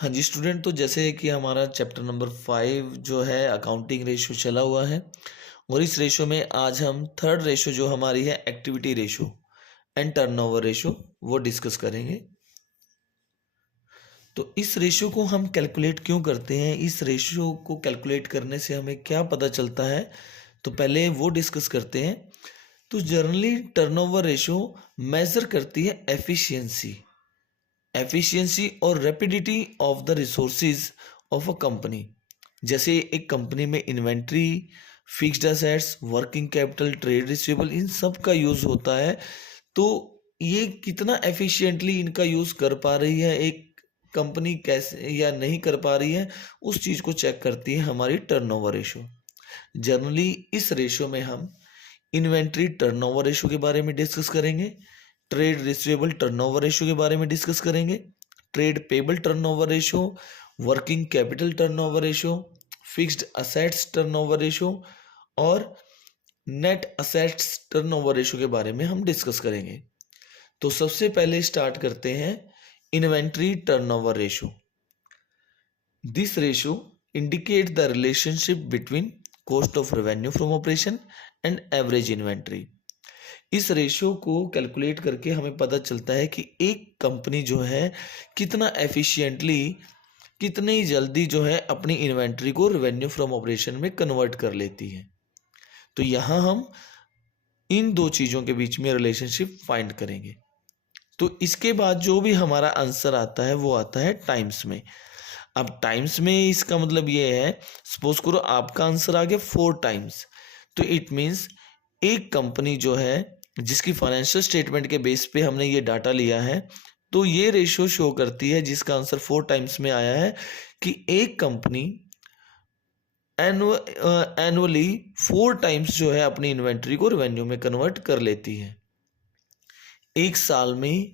हाँ जी स्टूडेंट, तो जैसे कि हमारा चैप्टर नंबर 5 जो है अकाउंटिंग रेशो चला हुआ है, और इस रेशो में आज हम थर्ड रेशो जो हमारी है activity ratio and turnover ratio वो डिस्कस करेंगे। तो इस रेशो को हम कैलकुलेट क्यों करते हैं, इस रेशो को कैलकुलेट करने से हमें क्या पता चलता है, तो पहले वो डिस्कस करते हैं। तो जनरली टर्नओवर रेशो मेजर करती है एफिशिएंसी और rapidity of the resources of a company. जैसे एक कंपनी में inventory, fixed assets, working capital, trade receivable, इन सब का यूज़ होता है। तो ये कितना एफिशिएंटली इनका यूज़ कर पा रही है एक कंपनी कैसे या नहीं कर पा रही है, उस चीज़ को चेक करती है हमारी टर्नओवर रेशो। जनरली इस रेशो में हम इन्वेंट्री टर्नओवर रेशो के बारे में डिस्कस करेंगे, ट्रेड रिसीवेबल टर्नओवर रेशो के बारे में डिस्कस करेंगे, trade payable turnover ratio, working capital turnover ratio, fixed assets turnover ratio और नेट असेट्स टर्नओवर रेशो के बारे में हम डिस्कस करेंगे। तो सबसे पहले स्टार्ट करते हैं inventory turnover ratio. This ratio indicate the relationship between cost of revenue from operation and average inventory. इस रेशो को कैलकुलेट करके हमें पता चलता है कि एक कंपनी जो है कितना एफिशिएंटली, कितनी जल्दी जो है अपनी इन्वेंट्री को रेवेन्यू फ्रॉम ऑपरेशन में कन्वर्ट कर लेती है। तो यहाँ हम इन दो चीज़ों के बीच में रिलेशनशिप फाइंड करेंगे। तो इसके बाद जो भी हमारा आंसर आता है वो आता है टाइम्स में। अब टाइम्स में इसका मतलब ये है, सपोज करो आपका आंसर आ गया 4 टाइम्स, तो इट मीन्स एक कंपनी जो है जिसकी फाइनेंशियल स्टेटमेंट के बेस पे हमने ये डाटा लिया है, तो ये रेशियो शो करती है जिसका आंसर 4 टाइम्स में आया है कि एक कंपनी एनुअली 4 टाइम्स जो है अपनी इन्वेंट्री को रेवेन्यू में कन्वर्ट कर लेती है। एक साल में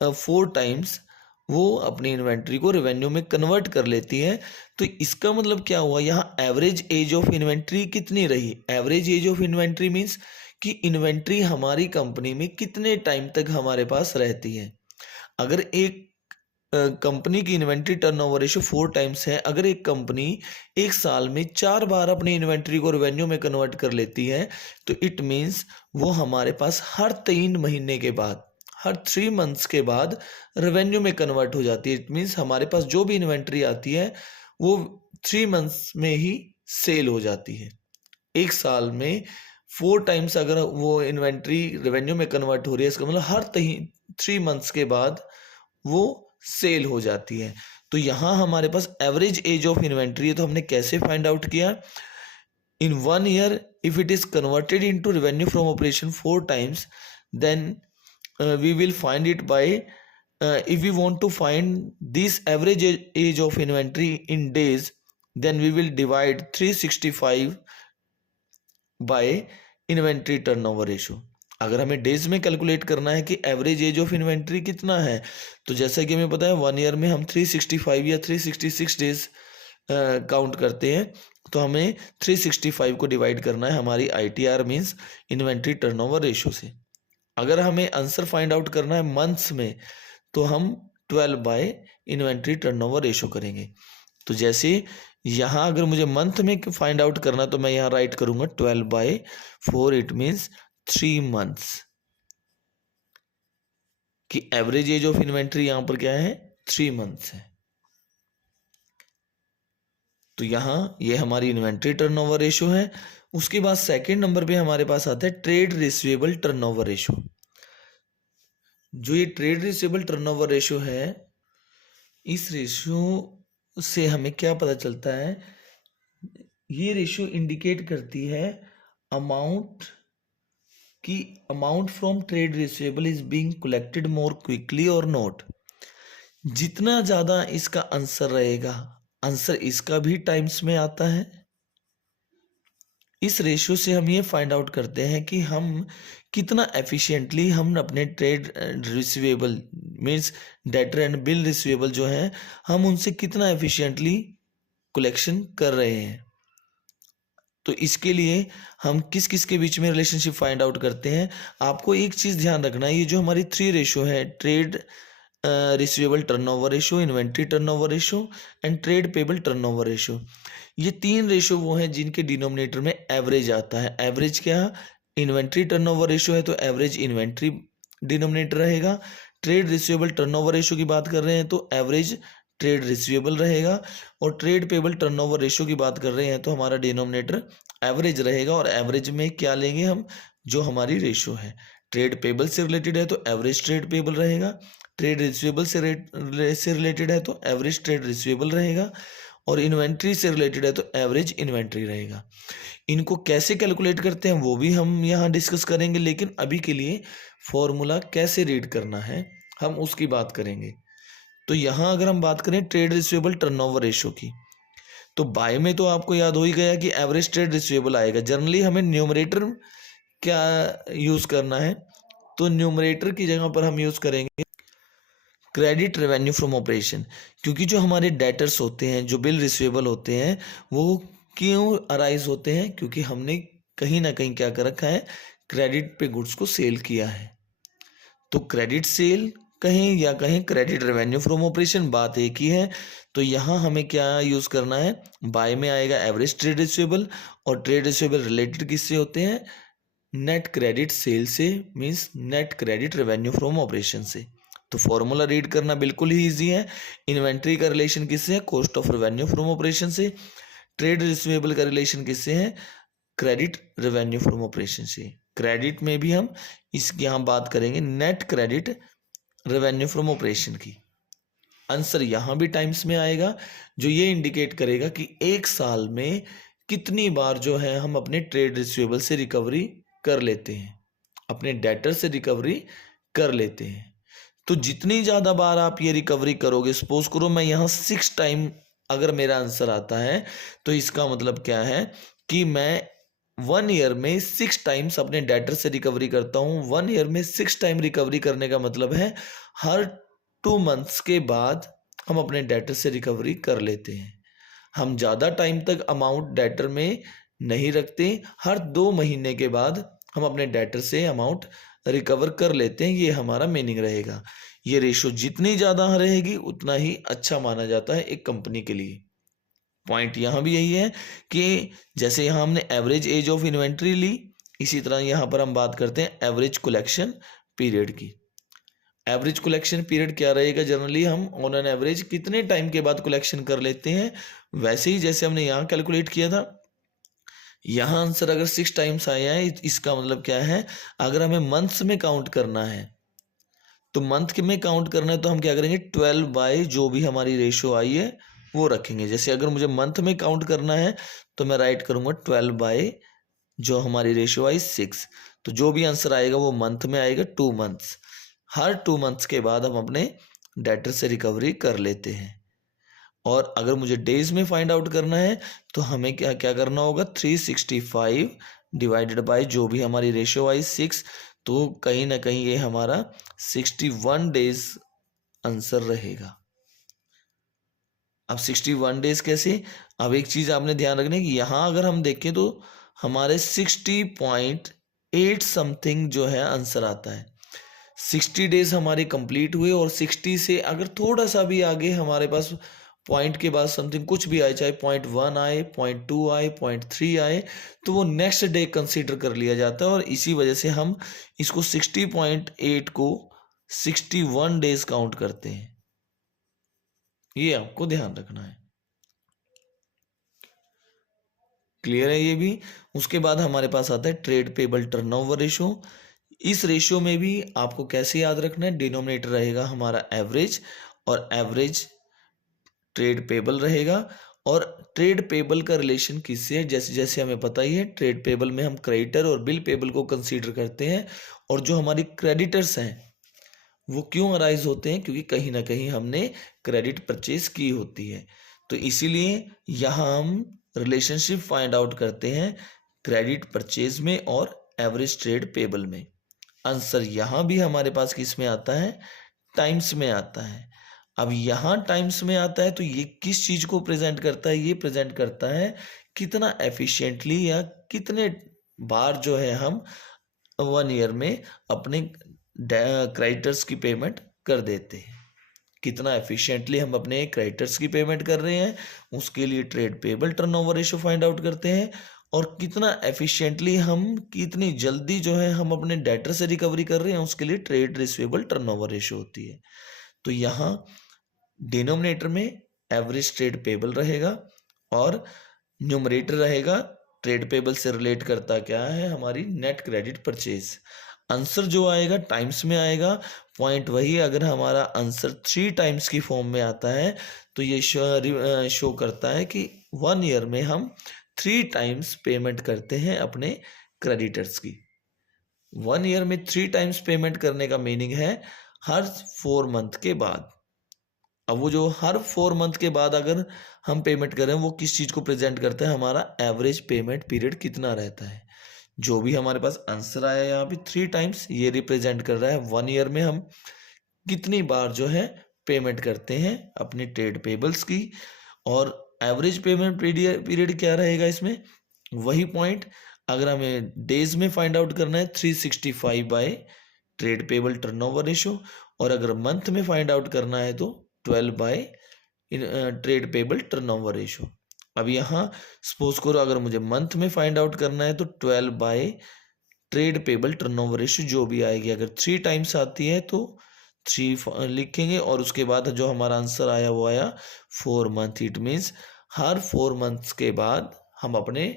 4 टाइम्स वो अपनी इन्वेंट्री को रेवेन्यू में कन्वर्ट कर लेती है। तो इसका मतलब क्या हुआ, यहाँ एवरेज एज ऑफ इन्वेंट्री कितनी रही। Average age of inventory means कि इन्वेंट्री हमारी कंपनी में कितने टाइम तक हमारे पास रहती है। अगर एक कंपनी की इन्वेंट्री टर्नओवर रेशियो 4 टाइम्स है, अगर एक कंपनी एक साल में 4 बार अपनी इन्वेंट्री को रेवेन्यू में कन्वर्ट कर लेती है, तो इट मीन्स वो हमारे पास हर 3 महीने के बाद, हर 3 मंथ्स के बाद रेवेन्यू में कन्वर्ट हो जाती है। इट मीन्स हमारे पास जो भी इन्वेंट्री आती है वो 3 मंथ्स में ही सेल हो जाती है। एक साल में 4 टाइम्स अगर वो इन्वेंट्री रेवेन्यू में कन्वर्ट हो रही है, इसका मतलब हर 3 मंथ्स के बाद वो सेल हो जाती है। तो यहाँ हमारे पास एवरेज एज ऑफ इन्वेंट्री है, तो हमने कैसे फाइंड आउट किया, in 1 year if it is converted into revenue from operation 4 times, then we will find it by if we want to find this average age of inventory in days, then we will divide 365 by inventory turnover ratio। अगर हमें days में calculate करना है कि average age of inventory कितना है, तो जैसा कि हमें पता है 1 ईयर में हम 365 या 366 डेज काउंट करते हैं, तो हमें 365 को डिवाइड करना है हमारी ITR means inventory turnover ratio से। अगर हमें आंसर फाइंड आउट करना है मंथ्स में, तो हम 12 बाय इन्वेंट्री टर्नओवर रेशो करेंगे। तो जैसे यहाँ अगर मुझे मंथ में फाइंड आउट करना, तो मैं यहाँ राइट करूंगा 12/4, इट मीन्स 3 मंथ्स कि एवरेज एज ऑफ इन्वेंट्री यहाँ पर क्या है, 3 मंथ्स है। तो यहाँ ये हमारी इन्वेंट्री टर्नओवर रेशो है। उसके बाद सेकेंड नंबर पे हमारे पास आता है ट्रेड रिसीवेबल टर्नओवर रेशो। जो ये ट्रेड रिसीवेबल टर्नओवर रेशो है, इस रेशो से हमें क्या पता चलता है, ये रेशो इंडिकेट करती है अमाउंट कि amount from trade receivable is being collected more quickly और नॉट। जितना ज़्यादा इसका आंसर रहेगा, आंसर इसका भी टाइम्स में आता है। इस रेशियो से हम ये फाइंड आउट करते हैं कि हम कितना एफिशिएंटली हम अपने trade receivable means debtor and bill receivable जो हैं, हम उनसे कितना एफिशिएंटली कलेक्शन कर रहे हैं। तो इसके लिए हम किस किस के बीच में रिलेशनशिप फाइंड आउट करते हैं। आपको एक चीज़ ध्यान रखना है, ये जो हमारी 3 रेशियो है, trade receivable turnover ratio, inventory turnover ratio and trade payable turnover ratio. ये 3 रेशो वो हैं जिनके डिनोमिनेटर में एवरेज आता है। एवरेज क्या, इन्वेंट्री टर्नओवर रेशो है तो एवरेज इन्वेंट्री डिनोमिनेटर रहेगा। ट्रेड रिसीवेबल टर्नओवर रेशो की बात कर रहे हैं तो एवरेज ट्रेड रिसीवेबल रहेगा। और ट्रेड पेबल टर्नओवर रेशो की बात कर रहे हैं तो हमारा डिनोमिनेटर एवरेज रहेगा। और एवरेज में क्या लेंगे हम, जो हमारी रेशो है। ट्रेड पेबल से रिलेटेड है तो एवरेज ट्रेड पेबल रहेगा। ट्रेड रिसीवेबल से रिलेटेड है तो एवरेज ट्रेड रिसीवेबल रहेगा। और इन्वेंट्री से रिलेटेड है तो एवरेज इन्वेंट्री रहेगा। इनको कैसे कैलकुलेट करते हैं वो भी हम यहाँ डिस्कस करेंगे, लेकिन अभी के लिए फॉर्मूला कैसे रीड करना है हम उसकी बात करेंगे। तो यहाँ अगर हम बात करें ट्रेड रिसीवेबल टर्नओवर रेशो की, तो बाय में तो आपको याद हो ही गया कि एवरेज ट्रेड रिसीवेबल आएगा। जनरली हमें न्यूमरेटर क्या यूज़ करना है, तो न्यूमरेटर की जगह पर हम यूज़ करेंगे क्रेडिट रेवेन्यू फ्रॉम ऑपरेशन। क्योंकि जो हमारे डेटर्स होते हैं, जो बिल रिसीवेबल होते हैं, वो क्यों अराइज होते हैं, क्योंकि हमने कहीं ना कहीं क्या कर रखा है, क्रेडिट पे गुड्स को सेल किया है। तो क्रेडिट सेल कहें या कहें क्रेडिट रेवेन्यू फ्रॉम ऑपरेशन, बात एक ही है। तो यहाँ हमें क्या यूज़ करना है, बाय में आएगा एवरेज ट्रेड रिसीवेबल, और ट्रेड रिसीवेबल रिलेटेड किससे होते हैं, नेट क्रेडिट सेल से, means net credit revenue from operation से। तो फॉर्मूला रीड करना बिल्कुल ही ईजी है। इन्वेंट्री का रिलेशन किससे है, cost of revenue from operation से। ट्रेड रिसीवेबल का रिलेशन किससे है, क्रेडिट रेवेन्यू फ्रॉम ऑपरेशन से। क्रेडिट में भी हम इसकी यहाँ बात करेंगे net credit revenue from operation की। आंसर यहाँ भी टाइम्स में आएगा, जो ये इंडिकेट करेगा कि एक साल में कितनी बार जो है हम अपने ट्रेड रिसीवेबल से रिकवरी कर लेते हैं, अपने डेटर से रिकवरी कर लेते हैं। तो जितनी ज़्यादा बार आप ये रिकवरी करोगे, सपोज करो मैं यहाँ 6 टाइम अगर मेरा आंसर आता है, तो इसका मतलब क्या है कि मैं 1 ईयर में 6 टाइम्स अपने डेटर से रिकवरी करता हूँ। 1 ईयर में 6 टाइम रिकवरी करने का मतलब है हर 2 मंथ्स के बाद हम अपने डेटर से रिकवरी कर लेते हैं। हम ज़्यादा टाइम तक अमाउंट डेटर में नहीं रखते, हर 2 महीने के बाद हम अपने डेटर से अमाउंट रिकवर कर लेते हैं। ये हमारा मीनिंग रहेगा। ये रेशो जितनी ज़्यादा रहेगी उतना ही अच्छा माना जाता है एक कंपनी के लिए। पॉइंट यहाँ भी यही है कि जैसे यहाँ हमने एवरेज एज ऑफ इन्वेंट्री ली, इसी तरह यहाँ पर हम बात करते हैं एवरेज कलेक्शन पीरियड की। एवरेज कलेक्शन पीरियड क्या रहेगा, जनरली हम ऑन एन एवरेज कितने टाइम के बाद कलेक्शन कर लेते हैं, वैसे ही जैसे हमने यहाँ कैलकुलेट किया था। यहाँ आंसर अगर 6 टाइम्स आया है, इसका मतलब क्या है, अगर हमें मंथ्स में काउंट करना है, तो मंथ में काउंट करना है तो हम क्या करेंगे, 12 बाय जो भी हमारी रेशो आई है वो रखेंगे। जैसे अगर मुझे मंथ में काउंट करना है तो मैं राइट करूंगा 12 बाय जो हमारी रेशो आई 6। तो जो भी आंसर आएगा वो मंथ में आएगा, 2 मंथ्स। हर 2 मंथ्स के बाद हम अपने डेटर से रिकवरी कर लेते हैं। और अगर मुझे डेज में फाइंड आउट करना है तो हमें क्या क्या करना होगा, 365 डिवाइडेड बाय जो भी हमारी रेशो आई 6। तो कहीं ना कहीं ये हमारा 61 डेज आंसर रहेगा। अब 61 डेज कैसे, अब एक चीज आपने ध्यान रखना है कि यहाँ अगर हम देखें तो हमारे 60.8 समथिंग जो है आंसर आता है। 60 डेज हमारे कंप्लीट हुए और 60 से अगर थोड़ा सा भी आगे हमारे पास पॉइंट के बाद समथिंग कुछ भी आए, चाहे 0.1 आए, 0.2 आए, 0.3 आए, तो वो नेक्स्ट डे कंसीडर कर लिया जाता है। और इसी वजह से हम इसको 60.8 को 61 डेज काउंट करते हैं। ये आपको ध्यान रखना है। क्लियर है ये भी। उसके बाद हमारे पास आता है ट्रेड पेबल टर्नओवर रेशो। इस रेशियो में भी आपको कैसे याद रखना है, डिनोमिनेटर रहेगा हमारा एवरेज और एवरेज ट्रेड पेबल रहेगा। और ट्रेड पेबल का रिलेशन किससे है, जैसे जैसे हमें पता ही है, ट्रेड पेबल में हम क्रेडिटर और बिल पेबल को कंसीडर करते हैं। और जो हमारी क्रेडिटर्स हैं वो क्यों अराइज होते हैं, क्योंकि कहीं ना कहीं हमने क्रेडिट परचेज की होती है। तो इसीलिए यहाँ हम रिलेशनशिप फाइंड आउट करते हैं क्रेडिट परचेज में और एवरेज ट्रेड पेबल में। आंसर यहाँ भी हमारे पास किस में आता है, टाइम्स में आता है। अब यहाँ टाइम्स में आता है तो ये किस चीज को प्रेजेंट करता है, ये प्रेजेंट करता है कितना एफिशिएंटली या कितने बार जो है हम 1 ईयर में अपने क्रेडिटर्स की पेमेंट कर देते हैं। कितना एफिशिएंटली हम अपने क्रेडिटर्स की पेमेंट कर रहे हैं, उसके लिए trade payable turnover ratio find out करते हैं, और कितना एफिशिएंटली हम कितनी जल्दी जो है हम अपने डेटर से रिकवरी कर रहे हैं, उसके लिए ट्रेड रिसीवेबल टर्नओवर रेशो होती है। तो यहाँ डिनोमिनेटर में एवरेज ट्रेड पेबल रहेगा और न्यूमरेटर रहेगा ट्रेड पेबल से रिलेट करता क्या है, हमारी नेट क्रेडिट परचेज। आंसर जो आएगा टाइम्स में आएगा, पॉइंट वही, अगर हमारा आंसर 3 टाइम्स की फॉर्म में आता है तो ये शो करता है कि 1 ईयर में हम 3 टाइम्स पेमेंट करते हैं अपने क्रेडिटर्स की। 1 ईयर में 3 टाइम्स पेमेंट करने का मीनिंग है हर 4 मंथ के बाद। अब वो जो हर 4 मंथ के बाद अगर हम पेमेंट करें, वो किस चीज़ को प्रेजेंट करता है, हमारा एवरेज पेमेंट पीरियड कितना रहता है। जो भी हमारे पास आंसर आया यहाँ पे 3 टाइम्स, ये रिप्रेजेंट कर रहा है 1 ईयर में हम कितनी बार जो है पेमेंट करते हैं अपनी ट्रेड पेबल्स की। और एवरेज पेमेंट पीरियड क्या रहेगा इसमें, वही पॉइंट, अगर हमें डेज में फाइंड आउट करना है 365 by trade payable turnover ratio, और अगर मंथ में फाइंड आउट करना है तो 12 by trade payable turnover ratio. अब यहाँ सपोज करो अगर मुझे मंथ में फाइंड आउट करना है तो 12 by trade payable turnover ratio जो भी आएगी, अगर 3 टाइम्स आती है तो 3 लिखेंगे, और उसके बाद जो हमारा आंसर आया वो आया 4 month. It means her 4 months के बाद हम अपने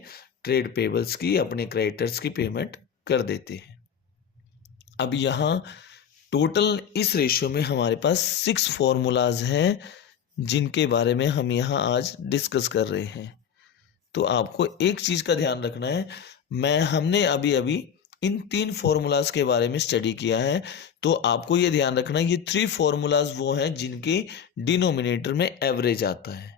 ट्रेड पेबल्स की, अपने क्रेडिटर्स की पेमेंट कर देते हैं। अब यहाँ टोटल इस रेशियो में हमारे पास 6 फॉर्मूलाज हैं जिनके बारे में हम यहाँ आज डिस्कस कर रहे हैं। तो आपको एक चीज़ का ध्यान रखना है, हमने अभी अभी इन 3 फॉर्मूलाज के बारे में स्टडी किया है, तो आपको ये ध्यान रखना है ये 3 फॉर्मूलाज वो हैं जिनके डिनोमिनेटर में एवरेज आता है।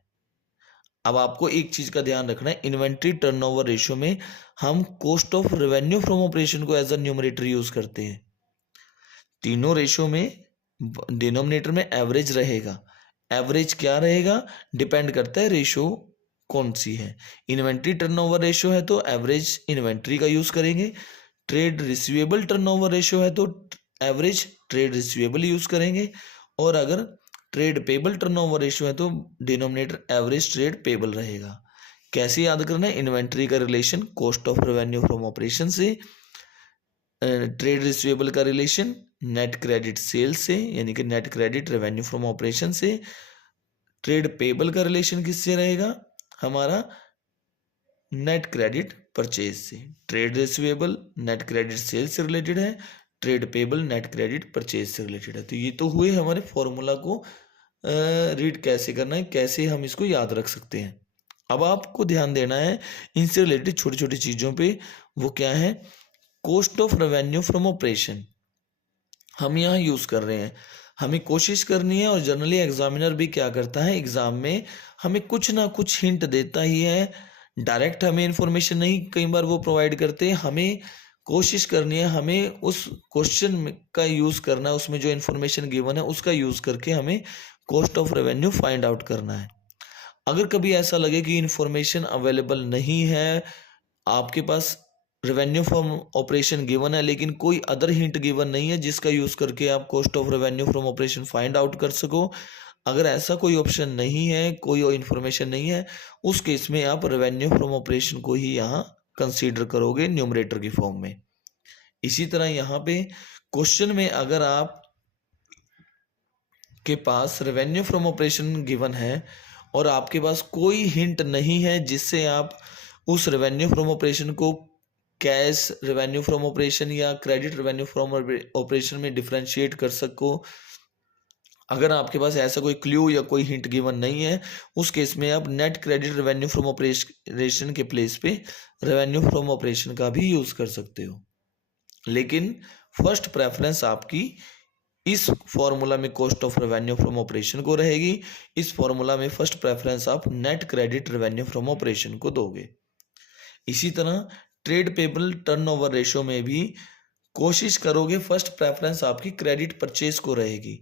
अब आपको एक चीज़ का ध्यान रखना है, इन्वेंट्री टर्नओवर रेशियो में हम cost of revenue from operation को एज अ न्यूमरेटर यूज करते हैं। तीनों रेशियो में डिनोमिनेटर में एवरेज रहेगा। एवरेज क्या रहेगा, डिपेंड करता है रेशियो कौन सी है। इन्वेंट्री टर्नओवर रेशियो है तो एवरेज इन्वेंट्री का यूज करेंगे। ट्रेड रिसीवेबल टर्नओवर रेशियो है तो एवरेज ट्रेड रिसीवेबल यूज करेंगे। और अगर ट्रेड पेबल टर्नओवर रेशियो है तो डिनोमिनेटर एवरेज ट्रेड पेबल रहेगा। कैसे याद करना है, इन्वेंट्री का relation cost of revenue from operation से, ट्रेड रिसीवेबल का रिलेशन नेट क्रेडिट सेल से, यानी कि net credit revenue from operation से। ट्रेड पेबल का रिलेशन किससे रहेगा, हमारा नेट क्रेडिट परचेज से। Trade receivable net credit sale से रिलेटेड है, trade payable net credit purchase से रिलेटेड है। तो ये तो हुए हमारे फॉर्मूला को रीड कैसे करना है, कैसे हम इसको याद रख सकते हैं। अब आपको ध्यान देना है इनसे रिलेटेड छोटी छोटी चीज़ों पे। वो क्या है, cost of revenue from operation हम यहाँ यूज़ कर रहे हैं। हमें कोशिश करनी है, और जनरली एग्जामिनर भी क्या करता है, एग्जाम में हमें कुछ ना कुछ हिंट देता ही है। डायरेक्ट हमें इंफॉर्मेशन नहीं कई बार वो प्रोवाइड करते, हमें कोशिश करनी है, हमें उस क्वेश्चन का यूज़ करना है, उसमें जो इन्फॉर्मेशन गिवन है उसका यूज़ करके हमें cost of revenue find out करना है। अगर कभी ऐसा लगे कि इन्फॉर्मेशन अवेलेबल नहीं है, आपके पास रेवेन्यू फ्रॉम ऑपरेशन गिवन है लेकिन कोई अदर हिंट गिवन नहीं है जिसका यूज़ करके आप cost of revenue from operation find out कर सको, अगर ऐसा कोई ऑप्शन नहीं है, कोई इन्फॉर्मेशन नहीं है, उस केस में आप रेवेन्यू फ्रॉम ऑपरेशन को ही यहाँ कंसीडर करोगे न्यूमरेटर की फॉर्म में। इसी तरह यहाँ पे क्वेश्चन में अगर आप के पास रेवेन्यू फ्रॉम ऑपरेशन गिवन है और आपके पास कोई हिंट नहीं है जिससे आप उस रेवेन्यू फ्रॉम ऑपरेशन को कैश रेवेन्यू फ्रॉम ऑपरेशन या क्रेडिट रेवेन्यू फ्रॉम ऑपरेशन में डिफरेंशिएट कर सको, अगर आपके पास ऐसा कोई क्लू या कोई हिंट गिवन नहीं है, उस केस में आप net credit revenue from operation के प्लेस पे रेवेन्यू फ्रॉम ऑपरेशन का भी यूज कर सकते हो। लेकिन फर्स्ट प्रेफरेंस आपकी इस फॉर्मूला में cost of revenue from operation को रहेगी। इस फॉर्मूला में फर्स्ट प्रेफरेंस आप net credit revenue from operation को दोगे। इसी तरह ट्रेड पेबल टर्नओवर रेशियो में भी कोशिश करोगे, फर्स्ट प्रेफरेंस आपकी क्रेडिट परचेज को रहेगी।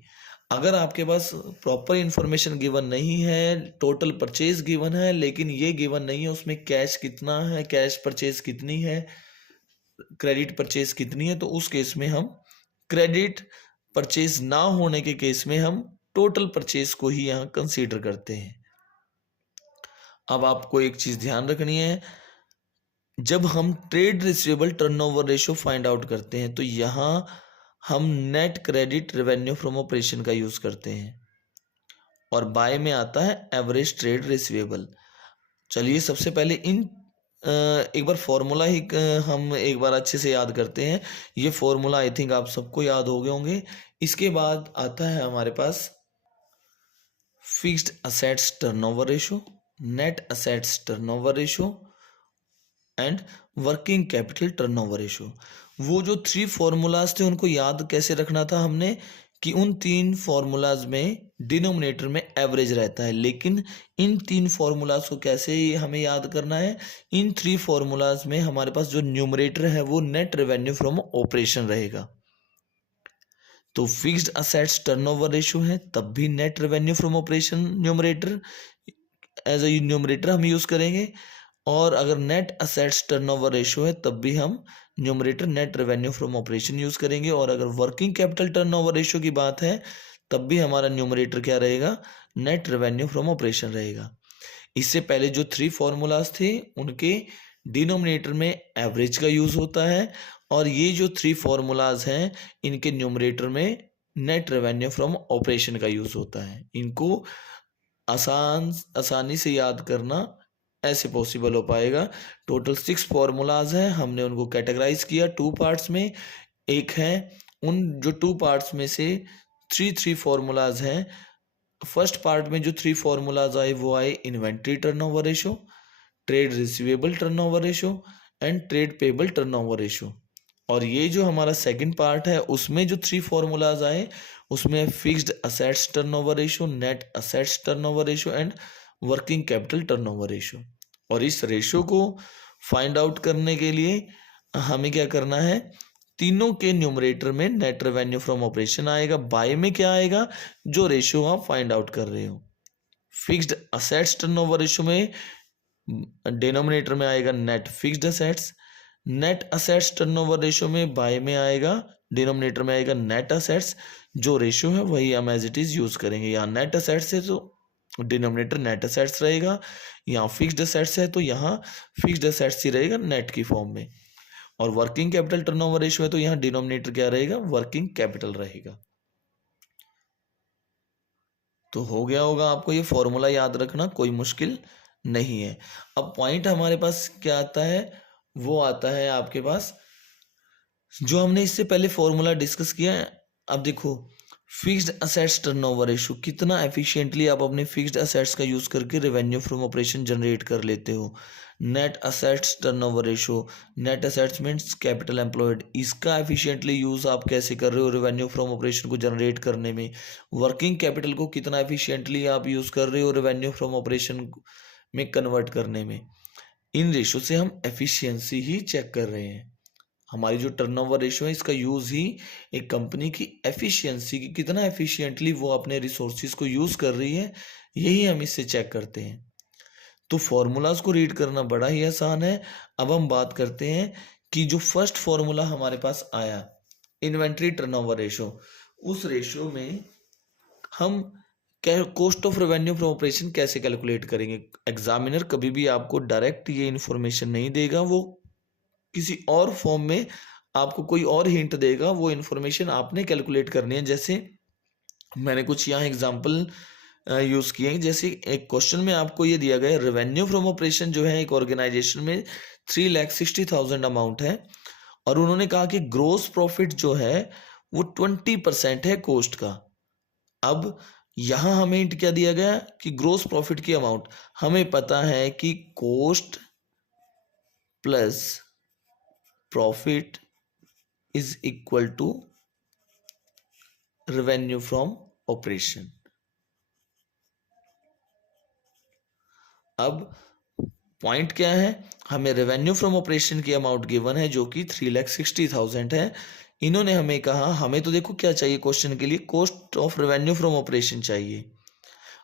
अगर आपके पास प्रॉपर इंफॉर्मेशन गिवन नहीं है, टोटल परचेज गिवन है लेकिन ये गिवन नहीं है उसमें कैश कितना है, कैश परचेज कितनी है, क्रेडिट परचेज कितनी है, तो उस केस में हम क्रेडिट परचेज ना होने के केस में हम टोटल परचेज को ही यहाँ कंसीडर करते हैं। अब आपको एक चीज ध्यान रखनी है, जब हम trade receivable turnover ratio find out करते हैं तो यहाँ हम net credit revenue from operation का यूज करते हैं और बाय में आता है एवरेज ट्रेड रिसीवेबल। चलिए सबसे पहले एक बार फॉर्मूला ही हम एक बार अच्छे से याद करते हैं। ये फॉर्मूला आई थिंक आप सबको याद हो गए होंगे। इसके बाद आता है हमारे पास fixed assets turnover ratio, net assets turnover ratio and working capital turnover ratio. वो जो 3 फॉर्मूलाज थे उनको याद कैसे रखना था हमने कि उन 3 फॉर्मूलाज में डिनोमिनेटर में एवरेज रहता है, लेकिन इन 3 फॉर्मूलाज को कैसे हमें याद करना है, इन 3 फॉर्मूलाज में हमारे पास जो न्यूमरेटर है वो नेट रेवेन्यू फ्रॉम ऑपरेशन रहेगा। तो फिक्स्ड असेट्स टर्नओवर रेशियो है तब भी net revenue from operation numerator as a numerator हम यूज करेंगे, और अगर नेट असेट्स टर्नओवर रेशियो है तब भी हम numerator net revenue from operation use करेंगे, और अगर वर्किंग कैपिटल टर्नओवर रेशियो की बात है तब भी हमारा न्यूमरेटर क्या रहेगा, नेट रेवेन्यू फ्रॉम ऑपरेशन रहेगा। इससे पहले जो 3 फॉर्मूलाज थे उनके डिनोमिनेटर में एवरेज का यूज होता है, और ये जो 3 फॉर्मूलाज हैं इनके न्यूमरेटर में नेट रेवेन्यू फ्रॉम ऑपरेशन का यूज होता है। इनको आसानी से याद करना ऐसे पॉसिबल हो पाएगा। टोटल 6 फॉर्मूलाज हैं, हमने उनको कैटेगराइज किया 2 पार्ट्स में। एक है उन जो 2 पार्ट्स में से 3 फॉर्मूलाज हैं। फर्स्ट पार्ट में जो 3 फॉर्मूलाज आए वो आए inventory turnover ratio, trade receivable turnover ratio and trade payable turnover ratio. और ये जो हमारा सेकंड पार्ट है उसमें जो 3 फॉर्मूलाज आए उसमें fixed assets turnover ratio, net assets turnover ratio and working capital turnover ratio. और इस रेशियो को फाइंड आउट करने के लिए हमें क्या करना है, तीनों के न्यूमरेटर में नेट रेवेन्यू फ्रॉम ऑपरेशन आएगा, बाय में क्या आएगा, जो रेशियो आप फाइंड आउट कर रहे हो। फिक्स्ड असेट्स टर्नओवर रेशियो में डिनोमिनेटर में आएगा net fixed assets, net assets turnover ratio में बाय में आएगा, डिनोमिनेटर में आएगा नेट असेट्स। जो रेशियो है वही हम एज इट इज यूज करेंगे। यहाँ नेट असेट्स है तो डिनोमिनेटर नेट असेट्स रहेगा, यहाँ फिक्स्ड असेट्स है तो यहाँ फिक्स्ड असेट्स ही रहेगा नेट की फॉर्म में, और वर्किंग कैपिटल टर्नओवर रेशियो है तो यहाँ डिनोमिनेटर क्या रहेगा, वर्किंग कैपिटल रहेगा। तो हो गया होगा आपको ये फॉर्मूला याद रखना, कोई मुश्किल नहीं है। अब पॉइंट हमारे पास क्या आता है, वो आता है आपके पास जो हमने इससे पहले फॉर्मूला डिस्कस किया है। अब देखो फिक्स्ड असेट्स टर्नओवर रेशियो, कितना एफिशिएंटली आप अपने फिक्स्ड असेट्स का यूज करके रेवेन्यू फ्रॉम ऑपरेशन जनरेट कर लेते हो। Net assets turnover ratio, net assets means capital employed, इसका एफिशिएंटली यूज आप कैसे कर रहे हो रेवेन्यू फ्रॉम ऑपरेशन को जनरेट करने में। वर्किंग कैपिटल को कितना एफिशिएंटली आप यूज कर रहे हो रेवेन्यू फ्रॉम ऑपरेशन में कन्वर्ट करने में। इन रेशियो से हम एफिशिएंसी ही चेक कर रहे हैं। हमारी जो टर्नओवर रेशियो है इसका यूज ही एक कंपनी की एफिशिएंसी की, कितना एफिशिएंटली वो अपने रिसोर्सेज को यूज कर रही है, यही हम इससे चेक करते हैं। तो फॉर्मूलाज को रीड करना बड़ा ही आसान है। अब हम बात करते हैं कि जो फर्स्ट फॉर्मूला हमारे पास आया इन्वेंट्री टर्नओवर रेशियो, उस रेशियो में हम cost of revenue from operation कैसे कैलकुलेट करेंगे। एग्जामिनर कभी भी आपको डायरेक्ट ये इन्फॉर्मेशन नहीं देगा, वो किसी और फॉर्म में आपको कोई और हिंट देगा, वो इन्फॉर्मेशन आपने कैलकुलेट करनी है। जैसे मैंने कुछ यहाँ एग्जांपल यूज किए हैं। जैसे एक क्वेश्चन में आपको ये दिया गया है रेवेन्यू फ्रॉम ऑपरेशन जो है एक ऑर्गेनाइजेशन में 3,60,000 अमाउंट है, और उन्होंने कहा कि ग्रोस प्रॉफिट जो है वो 20% है कॉस्ट का। अब यहां हमें हिंट क्या दिया गया कि ग्रोस प्रॉफिट की अमाउंट, हमें पता है कि cost plus profit is equal to revenue from operation. अब पॉइंट क्या है, हमें रेवेन्यू फ्रॉम ऑपरेशन की अमाउंट गिवन है जो कि 3,60,000 है। इन्होंने हमें कहा, हमें तो देखो क्या चाहिए क्वेश्चन के लिए, cost of revenue from operation चाहिए,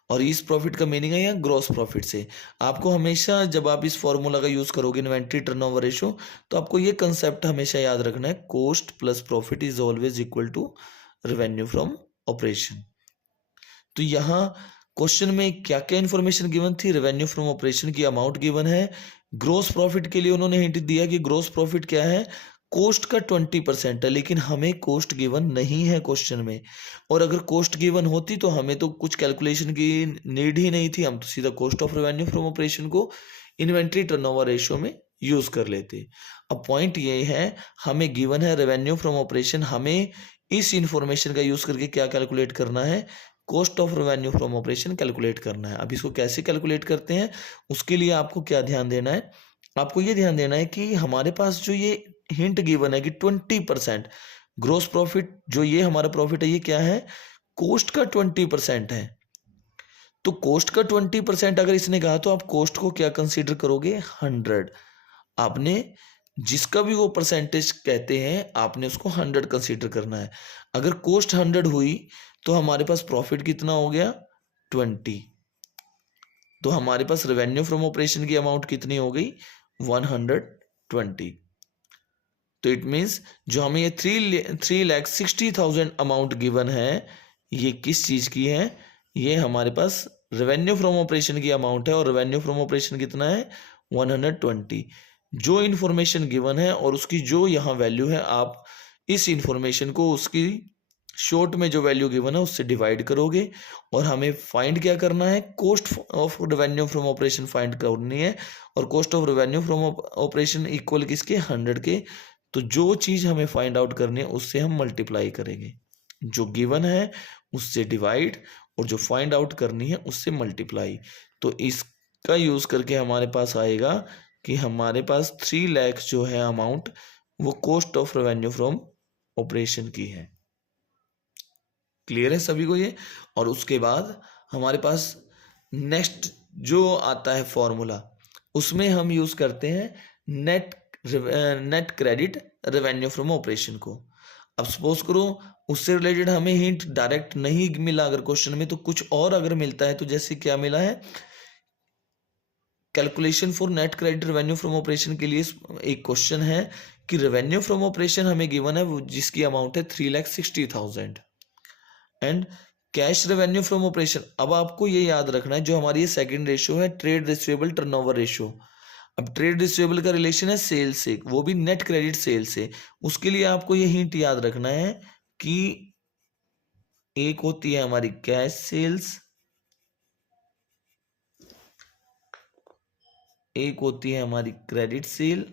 और इस प्रॉफिट का मीनिंग है यहाँ ग्रॉस प्रॉफिट से। आपको हमेशा जब आप इस फॉर्मूला का यूज करोगे इन्वेंट्री टर्नओवर रेशियो, तो आपको ये कंसेप्ट हमेशा याद रखना है, cost plus profit is always equal to revenue from operation. तो यहाँ क्वेश्चन में क्या क्या इन्फॉर्मेशन गिवन थी, रेवेन्यू फ्रॉम ऑपरेशन की अमाउंट गिवन है, ग्रोस प्रॉफिट के लिए उन्होंने हिंट दिया कि ग्रोस प्रॉफिट क्या है, कोस्ट का 20% है, लेकिन हमें कोस्ट गिवन नहीं है क्वेश्चन में। और अगर कोस्ट गिवन होती तो हमें तो कुछ कैलकुलेशन की नीड ही नहीं थी, हम तो सीधा cost of revenue from operation को इन्वेंट्री टर्नओवर रेशियो में यूज कर लेते। अब पॉइंट ये है, हमें गिवन है रेवेन्यू फ्रॉम ऑपरेशन, हमें इस इंफॉर्मेशन का यूज करके क्या कैलकुलेट करना है, cost of revenue from operation calculate करना है। अब इसको कैसे कैलकुलेट करते हैं, उसके लिए आपको क्या ध्यान देना है, आपको ये ध्यान देना है कि हमारे पास जो ये हिंट गिवन है कि 20% ग्रोस प्रॉफिट, जो ये हमारा प्रॉफिट है ये क्या है, कोस्ट का 20% है। तो कोस्ट का 20% अगर इसने कहा तो आप कोस्ट को क्या कंसीडर करोगे, 100। आपने जिसका भी वो परसेंटेज कहते हैं आपने उसको 100 कंसीडर करना है। अगर कोस्ट 100 हुई तो हमारे पास प्रॉफिट कितना हो गया, 20। तो हमारे पास रेवेन्यू फ्रॉम ऑपरेशन की अमाउंट कितनी हो गई, 120। तो इट मीन्स जो हमें ये 3,60,000 अमाउंट गिवन है, ये किस चीज की है, ये हमारे पास रेवेन्यू फ्रॉम ऑपरेशन की अमाउंट है। और रेवेन्यू फ्रॉम ऑपरेशन कितना है, 120। जो इन्फॉर्मेशन गिवन है और उसकी जो यहाँ वैल्यू है, आप इस इंफॉर्मेशन को उसकी शॉर्ट में जो वैल्यू गिवन है उससे डिवाइड करोगे और हमें फाइंड क्या करना है, cost of revenue from operation find करनी है। और cost of revenue from operation equal किसके, 100 के। तो जो चीज हमें फाइंड आउट करनी है उससे हम मल्टीप्लाई करेंगे, जो गिवन है उससे डिवाइड और जो फाइंड आउट करनी है उससे मल्टीप्लाई। तो इसका यूज करके हमारे पास आएगा कि हमारे पास 3 लाख जो है अमाउंट वो cost of revenue from operation की है। क्लियर है सभी को ये। और उसके बाद हमारे पास नेक्स्ट जो आता है फॉर्मूला, उसमें हम यूज करते हैं net credit revenue from operation को। अब सपोज करो उससे रिलेटेड हमें हिंट डायरेक्ट नहीं मिला अगर क्वेश्चन में, तो कुछ और अगर मिलता है, तो जैसे क्या मिला है, calculation for net credit revenue from operation के लिए एक क्वेश्चन है कि रेवेन्यू फ्रॉम ऑपरेशन हमें गिवन है जिसकी अमाउंट है 3,60,000 and cash revenue from operation. अब आपको ये याद रखना है, जो हमारी ये सेकंड रेशियो है ट्रेड रिसीवेबल टर्नओवर रेशियो। अब ट्रेड रिसीवेबल का रिलेशन है सेल से, वो भी नेट क्रेडिट सेल से। उसके लिए आपको ये हिंट याद रखना है कि एक होती है हमारी कैश सेल्स, एक होती है हमारी क्रेडिट सेल,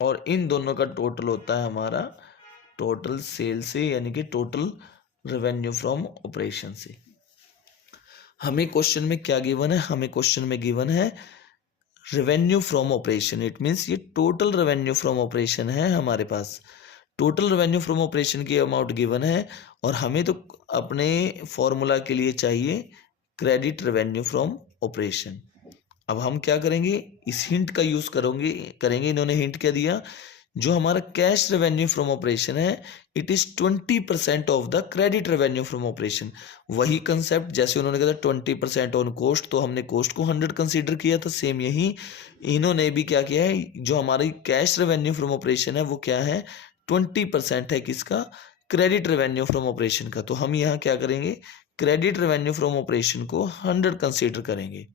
और इन दोनों का टोटल होता है हमारा टोटल सेल से, यानी कि टोटल रेवेन्यू फ्रॉम ऑपरेशन से। हमें क्वेश्चन में क्या गिवन है, हमें क्वेश्चन में गिवन है revenue from operation. It means ये टोटल रेवेन्यू फ्रॉम ऑपरेशन है हमारे पास, टोटल रेवेन्यू फ्रॉम ऑपरेशन की अमाउंट गिवन है। और हमें तो अपने फॉर्मूला के लिए चाहिए क्रेडिट रेवेन्यू फ्रॉम ऑपरेशन। अब हम क्या करेंगे, इस हिंट का यूज करेंगे। इन्होंने हिंट क्या दिया, जो हमारा कैश रेवेन्यू फ्रॉम ऑपरेशन है it is 20% of the credit revenue from operation. वही कंसेप्ट जैसे उन्होंने कहा 20% ऑन कोस्ट, तो हमने कोस्ट को 100 कंसीडर किया था, सेम यही इन्होंने भी क्या किया है, जो हमारी कैश रेवेन्यू फ्रॉम ऑपरेशन है वो क्या है, 20% है किसका, क्रेडिट रेवेन्यू फ्रॉम ऑपरेशन का। तो हम यहाँ क्या करेंगे, क्रेडिट रेवेन्यू फ्रॉम ऑपरेशन को 100 कंसीडर करेंगे।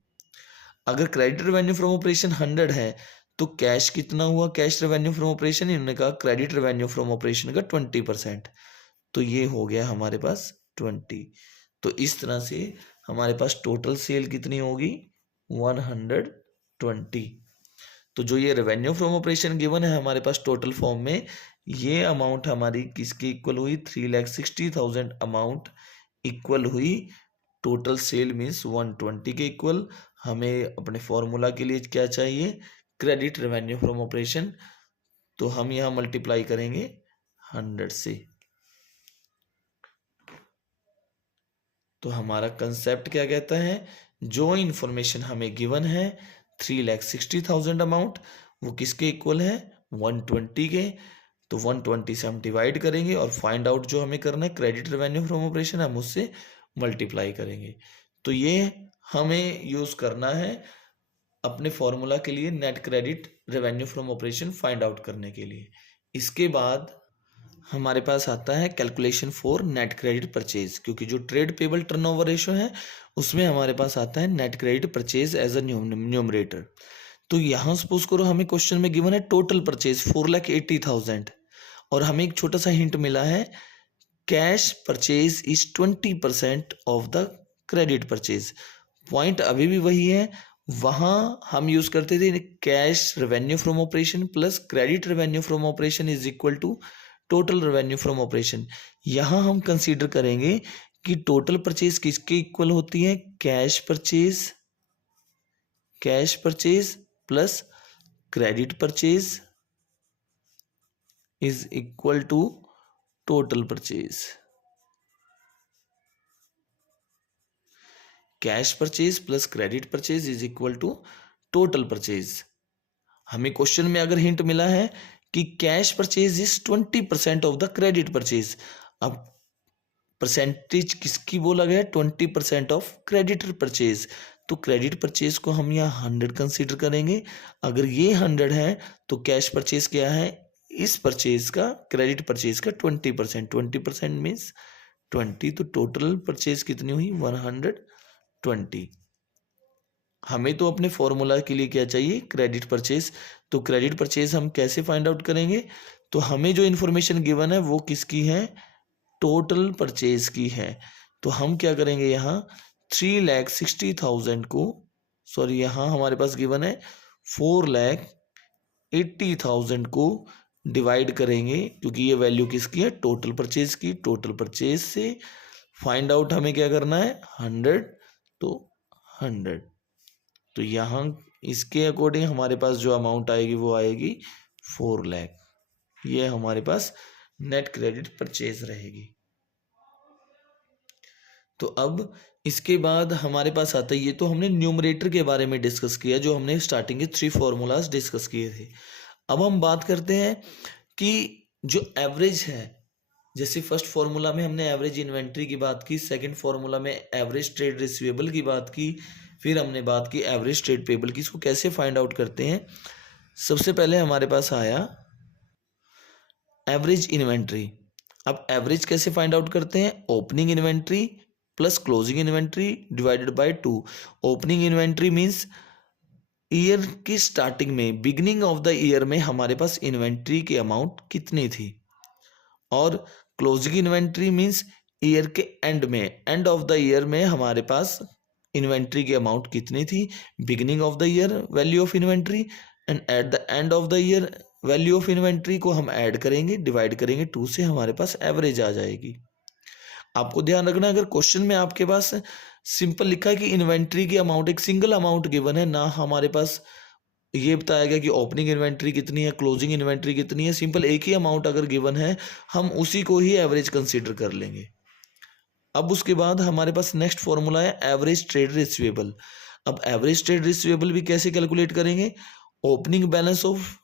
अगर क्रेडिट रेवेन्यू फ्रॉम ऑपरेशन 100 है तो कैश कितना हुआ, कैश रेवेन्यू फ्रॉम ऑपरेशन, इन्होंने कहा क्रेडिट रेवेन्यू फ्रॉम ऑपरेशन का 20%, तो ये हो गया हमारे पास 20। तो इस तरह से हमारे पास टोटल सेल कितनी होगी, 120। तो जो ये रेवेन्यू फ्रॉम ऑपरेशन गिवन है हमारे पास टोटल फॉर्म में, ये अमाउंट हमारी किसकी इक्वल हुई, 3,60,000 अमाउंट इक्वल हुई टोटल सेल मीन्स 120 के इक्वल। हमें अपने फॉर्मूला के लिए क्या चाहिए, क्रेडिट रेवेन्यू फ्रॉम ऑपरेशन। तो हम यहां मल्टीप्लाई करेंगे 100 से। तो हमारा कंसेप्ट क्या कहता है, जो इंफॉर्मेशन हमें गिवन है 3,60,000 अमाउंट, वो किसके इक्वल है, 120 के। तो 120 से हम डिवाइड करेंगे और फाइंड आउट जो हमें करना है क्रेडिट रेवेन्यू फ्रॉम ऑपरेशन, हम उससे मल्टीप्लाई करेंगे। तो ये हमें यूज करना है अपने फॉर्मूला के लिए net credit revenue from operation find out करने के लिए। इसके बाद हमारे पास आता है calculation for net credit purchase, क्योंकि जो ट्रेड पेबल टर्नओवर रेशो है उसमें हमारे पास आता है net credit purchase as a numerator. तो यहाँ सपोज करो हमें क्वेश्चन में गिवन है टोटल परचेज 4,80,000 और हमें एक छोटा सा हिंट मिला है cash purchase is 20% of the credit purchase. Point अभी भी वही है, वहां हम यूज करते थे cash revenue from operation plus credit revenue from operation is equal to total revenue from operation. यहां हम कंसीडर करेंगे कि टोटल परचेज किसके इक्वल होती है, cash purchase plus credit purchase is equal to total purchase. Cash purchase plus credit purchase is equal to total purchase. हमें question में अगर हिंट मिला है कि cash purchase is 20% of the credit purchase, अब परसेंटेज किसकी बोला गया, 20% ऑफ क्रेडिट परचेज, तो क्रेडिट परचेज को हम यहाँ 100 कंसीडर करेंगे। अगर ये 100 है तो कैश परचेज क्या है, इस परचेज का क्रेडिट परचेज का 20%, 20% मीन्स 20, तो टोटल परचेज कितनी हुई 120। हमें तो अपने फॉर्मूला के लिए क्या चाहिए, क्रेडिट परचेज। तो क्रेडिट परचेज हम कैसे फाइंड आउट करेंगे, तो हमें जो इन्फॉर्मेशन गिवन है वो किसकी है, टोटल परचेज की है। तो हम क्या करेंगे यहाँ 3,60,000 को, सॉरी यहाँ हमारे पास गिवन है 4,80,000 को डिवाइड करेंगे, क्योंकि ये वैल्यू किसकी है, टोटल परचेज की। टोटल परचेज से फाइंड आउट हमें क्या करना है 100, तो 100, तो यहाँ इसके अकॉर्डिंग हमारे पास जो अमाउंट आएगी वो आएगी 4 लाख। ये हमारे पास नेट क्रेडिट परचेज रहेगी। तो अब इसके बाद हमारे पास आता है, ये तो हमने न्यूमरेटर के बारे में डिस्कस किया, जो हमने स्टार्टिंग के 3 फॉर्मूलाज डिस्कस किए थे। अब हम बात करते हैं कि जो एवरेज है, जैसे फर्स्ट फॉर्मूला में हमने एवरेज इन्वेंट्री की बात की, सेकंड फॉर्मूला में एवरेज ट्रेड रिसीवेबल की बात की, फिर हमने बात की एवरेज ट्रेड पेबल की। इसको कैसे फाइंड आउट करते हैं, सबसे पहले हमारे पास आया एवरेज इन्वेंट्री। अब एवरेज कैसे फाइंड आउट करते हैं, opening inventory plus closing inventory divided by 2। Opening inventory means year की स्टार्टिंग में, बिगिनिंग ऑफ द ईयर में हमारे पास इन्वेंट्री की अमाउंट कितनी थी, और क्लोजिंग इन्वेंट्री मीन्स ईयर के एंड में, एंड ऑफ द ईयर में हमारे पास इन्वेंट्री की अमाउंट कितनी थी, beginning of the year value of inventory and eight the end of the year value of inventory को हम ऐड करेंगे, डिवाइड करेंगे 2 से, हमारे पास एवरेज आ जाएगी। आपको ध्यान रखना, अगर क्वेश्चन में आपके पास सिंपल लिखा है कि इन्वेंट्री की अमाउंट, एक सिंगल अमाउंट गिवन है ना, हमारे पास ये बताया गया कि ओपनिंग इन्वेंट्री कितनी है, क्लोजिंग इन्वेंट्री कितनी है, सिंपल एक ही अमाउंट अगर गिवन है हम उसी को ही एवरेज कंसीडर कर लेंगे। अब उसके बाद हमारे पास नेक्स्ट फॉर्मूला है एवरेज ट्रेड रिसीवेबल। अब एवरेज ट्रेड रिसीवेबल भी कैसे कैलकुलेट करेंगे, opening balance of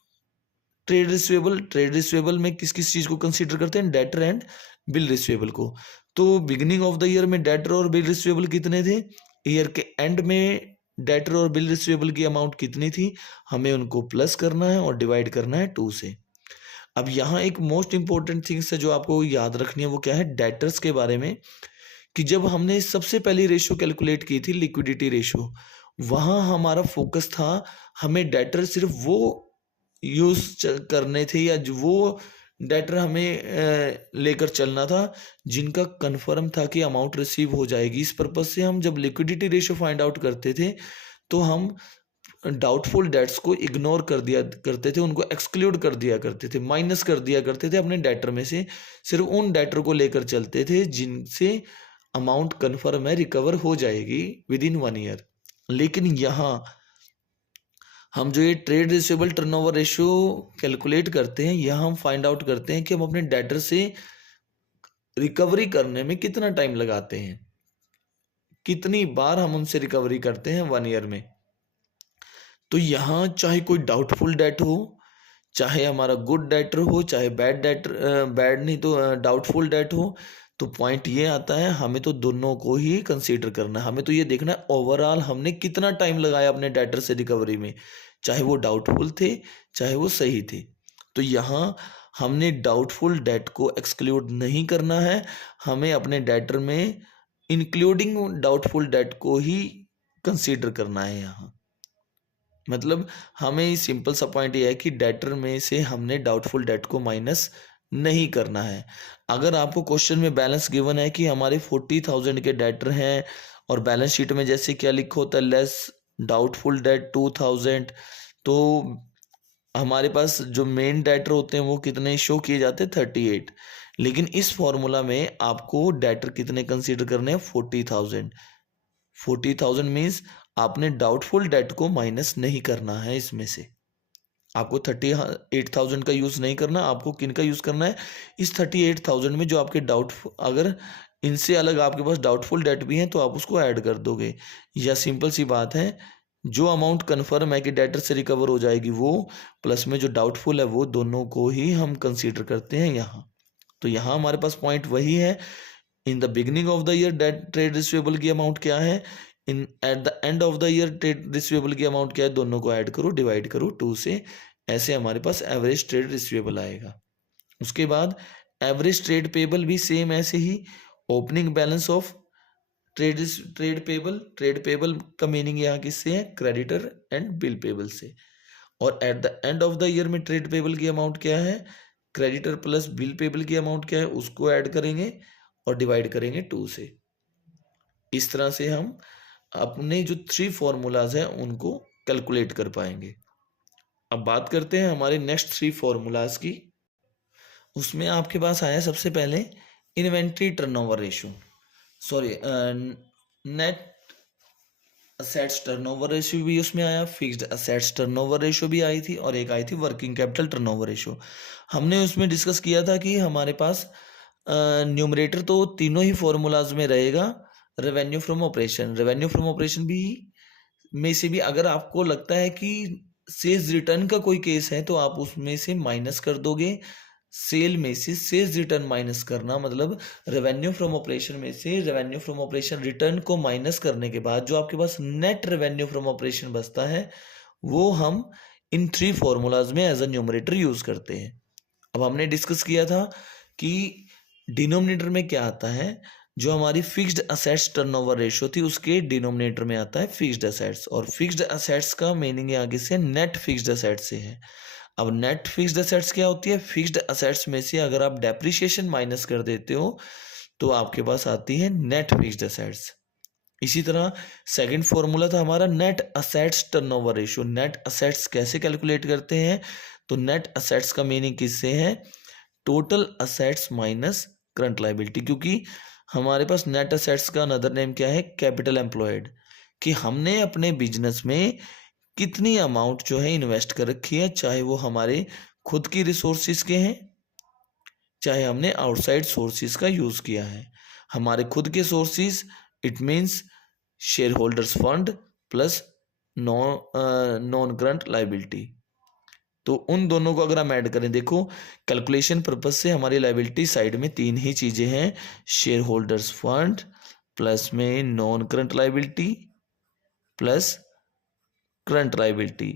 trade receivable, trade receivable में किस किस चीज को कंसीडर करते हैं, डेटर एंड बिल रिसीवेबल को। तो बिगिनिंग ऑफ द ईयर में डेटर और बिल रिसीवेबल कितने थे, ईयर के एंड में डेटर और बिल रिसीवेबल की अमाउंट कितनी थी, हमें उनको प्लस करना है और डिवाइड करना है 2 से। अब यहाँ एक मोस्ट इंपॉर्टेंट थिंग्स है जो आपको याद रखनी है, वो क्या है, डेटर्स के बारे में, कि जब हमने सबसे पहली रेशो कैलकुलेट की थी लिक्विडिटी रेशो, वहाँ हमारा फोकस था हमें डेटर सिर्फ वो यूज करने थे, या जो वो डेटर हमें लेकर चलना था जिनका कंफर्म था कि अमाउंट रिसीव हो जाएगी। इस पर्पज से हम जब लिक्विडिटी रेशो फाइंड आउट करते थे तो हम डाउटफुल डेट्स को इग्नोर कर दिया करते थे, उनको एक्सक्लूड कर दिया करते थे, माइनस कर दिया करते थे अपने डेटर में से, सिर्फ उन डेटर को लेकर चलते थे जिनसे अमाउंट कन्फर्म है रिकवर हो जाएगी विद इन 1 ईयर। लेकिन यहाँ हम जो ये trade receivable turnover ratio calculate करते हैं, यहाँ हम फाइंड आउट करते हैं कि हम अपने डेटर से रिकवरी करने में कितना टाइम लगाते हैं, कितनी बार हम उनसे रिकवरी करते हैं 1 ईयर में। तो यहाँ चाहे कोई डाउटफुल डेट हो, चाहे हमारा गुड डेटर हो, चाहे बैड डेटर, बैड नहीं तो डाउटफुल डेट हो, तो पॉइंट ये आता है हमें तो दोनों को ही कंसीडर करना है। हमें तो ये देखना है ओवरऑल हमने कितना टाइम लगाया अपने डेटर से रिकवरी में, चाहे वो डाउटफुल थे चाहे वो सही थे। तो यहाँ हमने डाउटफुल डेट को एक्सक्लूड नहीं करना है, हमें अपने डेटर में इंक्लूडिंग डाउटफुल डेट को ही कंसीडर करना है यहाँ। मतलब हमें सिंपल सा पॉइंट ये है कि डेटर में से हमने डाउटफुल डेट को माइनस नहीं करना है। अगर आपको क्वेश्चन में बैलेंस गिवन है कि हमारे 40,000 के डेटर हैं और बैलेंस शीट में जैसे क्या लिखा होता है लेस डाउटफुल डेट 2,000, तो हमारे पास जो मेन डेटर होते हैं वो कितने शो किए जाते हैं 38, लेकिन इस फॉर्मूला में आपको डेटर कितने कंसीडर करने हैं 40,000। 40,000 मीन्स आपने डाउटफुल डेट को माइनस नहीं करना है, इसमें से आपको 38,000 का यूज नहीं करना, आपको किन का यूज करना है इस 38,000 में जो आपके डाउटफुल, अगर इनसे अलग आपके पास डाउटफुल डेट भी है तो आप उसको ऐड कर दोगे, या सिंपल सी बात है जो अमाउंट कन्फर्म है कि डेटर से रिकवर हो जाएगी वो प्लस में जो डाउटफुल है वो दोनों को ही हम कंसीडर करते हैं यहाँ। तो यहाँ हमारे पास पॉइंट वही है, in the beginning of the year trade receivable की अमाउंट क्या है, in at the end of the year trade receivable की अमाउंट क्या है, दोनों को ऐड करो डिवाइड करो 2 से, ऐसे हमारे पास एवरेज ट्रेड रिसीवेबल आएगा। उसके बाद एवरेज ट्रेड पेबल भी सेम ऐसे ही, opening balance of trade payable का मीनिंग यहाँ किससे है, क्रेडिटर एंड बिल पेबल से, और at the end of the year में ट्रेड पेबल की अमाउंट क्या है, क्रेडिटर प्लस बिल पेबल की अमाउंट क्या है उसको ऐड करेंगे और डिवाइड करेंगे 2 से। इस तरह से हम अपने जो 3 फॉर्मूलाज हैं उनको कैलकुलेट कर पाएंगे। अब बात करते हैं हमारे नेक्स्ट 3 फॉर्मूलाज की। उसमें आपके पास आया सबसे पहले inventory turnover ratio, sorry net assets turnover ratio भी उसमें आया, फिक्स्ड असेट्स टर्नओवर रेशियो भी आई थी, और एक आई थी वर्किंग कैपिटल टर्नओवर रेशियो। हमने उसमें डिस्कस किया था कि हमारे पास न्यूमरेटर तो तीनों ही फॉर्मूलाज में रहेगा, रेवेन्यू फ्रॉम ऑपरेशन भी में से भी अगर आपको लगता है कि सेल्स रिटर्न का कोई केस है तो आप उसमें से माइनस कर दोगे, सेल में से सेल्स रिटर्न माइनस करना, मतलब रेवेन्यू फ्रॉम ऑपरेशन में से रेवेन्यू फ्रॉम ऑपरेशन रिटर्न को माइनस करने के बाद जो आपके पास नेट रेवेन्यू फ्रॉम ऑपरेशन बचता है वो हम इन 3 फॉर्मूलाज में एज अ न्यूमरेटर यूज करते हैं। अब हमने डिस्कस किया था कि डिनोमिनेटर में क्या आता है, जो हमारी फिक्स्ड असेट्स टर्नओवर रेशियो थी उसके डिनोमिनेटर में आता है फिक्स्ड असेट्स, और फिक्स्ड असेट्स का मीनिंग आगे से नेट फिक्स्ड असेट्स से है। अब नेट फिक्स्ड असेट्स क्या होती है, फिक्स्ड असेट्स में से अगर आप डेप्रिसिएशन माइनस कर देते हो तो आपके पास आती है नेट फिक्स्ड असेट्स। इसी तरह सेकंड फॉर्मूला था हमारा net assets turnover ratio. Net assets कैसे कैलकुलेट करते हैं, तो नेट असेट्स का मीनिंग किससे है, total assets minus current liability, क्योंकि हमारे पास नेट असेट्स का अनदर नेम क्या है, कैपिटल एम्प्लॉयड, कि हमने अपने बिजनेस में कितनी अमाउंट जो है इन्वेस्ट कर रखी है, चाहे वो हमारे खुद की रिसोर्सिस के हैं चाहे हमने आउटसाइड सोर्सेज का यूज किया है। हमारे खुद के sources it means share holders fund plus non current liability, तो उन दोनों को अगर हम ऐड करें, देखो कैलकुलेशन पर्पज से हमारी लायबिलिटी साइड में 3 ही चीजें हैं, शेयर होल्डर्स फंड प्लस में non current liability plus current liability,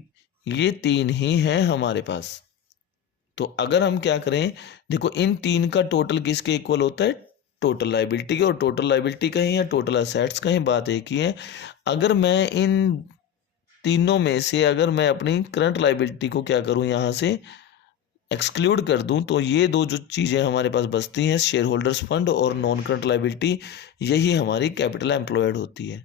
ये 3 ही हैं हमारे पास। तो अगर हम क्या करें, देखो इन 3 का टोटल किसके इक्वल होता है, टोटल लायबिलिटी के, और टोटल लायबिलिटी का ही या टोटल असेट्स का ही बात एक ही है। अगर मैं इन तीनों में से अगर मैं अपनी करंट लायबिलिटी को क्या करूं यहाँ से एक्सक्लूड कर दूं, तो ये 2 जो चीज़ें हमारे पास बचती हैं, शेयर होल्डर्स फंड और नॉन करंट लायबिलिटी, यही हमारी कैपिटल एम्प्लॉयड होती है।